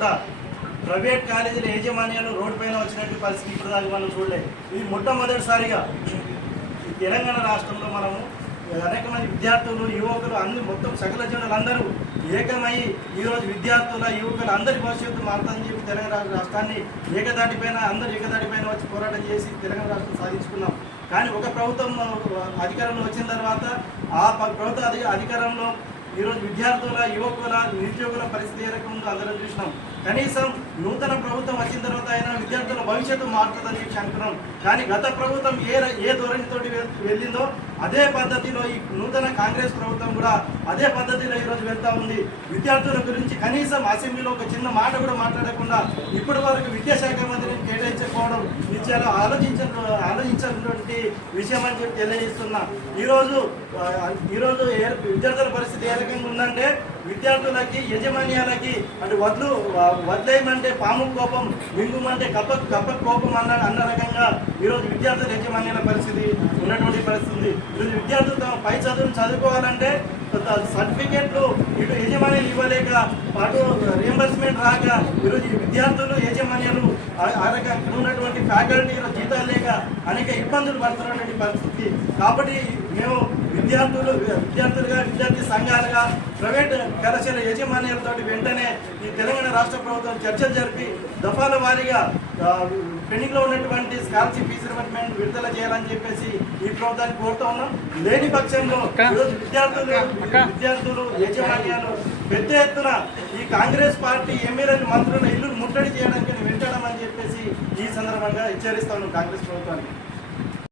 కూడా ప్రైవేట్ కాలేజీల యాజమాన్యాలు రోడ్డు పైన వచ్చినట్టు పరిస్థితి ఇప్పుడు దాకా మనం చూడలేదు. ఇది మొట్టమొదటిసారిగా తెలంగాణ రాష్ట్రంలో మనము అనేక మంది విద్యార్థులు యువకులు అన్ని మొత్తం సకల జనులు అందరూ ఏకమై ఈరోజు విద్యార్థుల యువకులు అందరి భవిష్యత్తు మారుతుందని చెప్పి తెలంగాణ రాష్ట్రాన్ని అందరూ ఏకదాటిపైన వచ్చి పోరాటం చేసి తెలంగాణ రాష్ట్రం సాధించుకున్నాం. కానీ ఒక ప్రభుత్వం అధికారంలో వచ్చిన తర్వాత ఆ ప్రభుత్వ అధికారంలో ఈరోజు విద్యార్థుల యువకుల నిరుద్యోగుల పరిస్థితి ఏ రకంగా అందరం చూసినాం. కనీసం నూతన ప్రభుత్వం వచ్చిన తర్వాత అయినా విద్యార్థుల భవిష్యత్తు మారుతుందని చెప్పి అనుకున్నాం. కానీ గత ప్రభుత్వం ఏ ధోరణితోటి వెళ్ళిందో అదే పద్ధతిలో ఈ నూతన కాంగ్రెస్ ప్రభుత్వం కూడా అదే పద్ధతిలో ఈరోజు వెళ్తూ ఉంది. విద్యార్థుల గురించి కనీసం అసెంబ్లీలో ఒక చిన్న మాట కూడా మాట్లాడకుండా ఇప్పటి వరకు విద్యాశాఖ మంత్రిని కేటాయించకపోవడం నిత్యాలు ఆలోచించినటువంటి విషయం అని చెప్పి తెలియజేస్తున్నా. ఈరోజు విద్యార్థుల పరిస్థితి ఏ రకంగా ఉందంటే విద్యార్థులకి యజమాన్యాలకి అటు వదిలేయమంటే పాము కోపం, మింగుమంటే కప్ప కోపం అన్న రకంగా ఈరోజు విద్యార్థుల యజమాన్యాల పరిస్థితి ఉన్నటువంటి పరిస్థితి ఉంది. ఈరోజు విద్యార్థులు తమ పై చదువును చదువుకోవాలంటే సర్టిఫికేట్లు ఇటు యజమాన్యాలు ఇవ్వలేక అటు రియంబర్స్మెంట్ రాక ఈరోజు విద్యార్థులు యజమాన్యాలు ఆ రకంగా ఉన్నటువంటి ఫ్యాకల్టీల జీతాలు లేక అనేక ఇబ్బందులు పడుతున్నటువంటి పరిస్థితి. కాబట్టి మేము విద్యార్థులుగా విద్యార్థి సంఘాలుగా ప్రైవేట్ కళాశాల యజమాన్యాలతో వెంటనే ఈ తెలంగాణ రాష్ట్ర ప్రభుత్వం చర్చలు జరిపి దఫాల వారీగా పెండింగ్లో ఉన్నటువంటి స్కాలర్షిప్ ఫీజు రిమెంట్ విడుదల చేయాలని చెప్పేసి ఈ ప్రభుత్వాన్ని కోరుతూ ఉన్నాం. లేని పక్షంలో ఈరోజు విద్యార్థులు యజమాన్యాలు పెద్ద ఎత్తున ఈ కాంగ్రెస్ పార్టీ ఎమ్మెల్యేలు మంత్రుల ఇల్లు ముట్టడి చేయడానికి వెంటడమని చెప్పేసి ఈ సందర్భంగా హెచ్చరిస్తా ఉన్నాం కాంగ్రెస్ ప్రభుత్వానికి.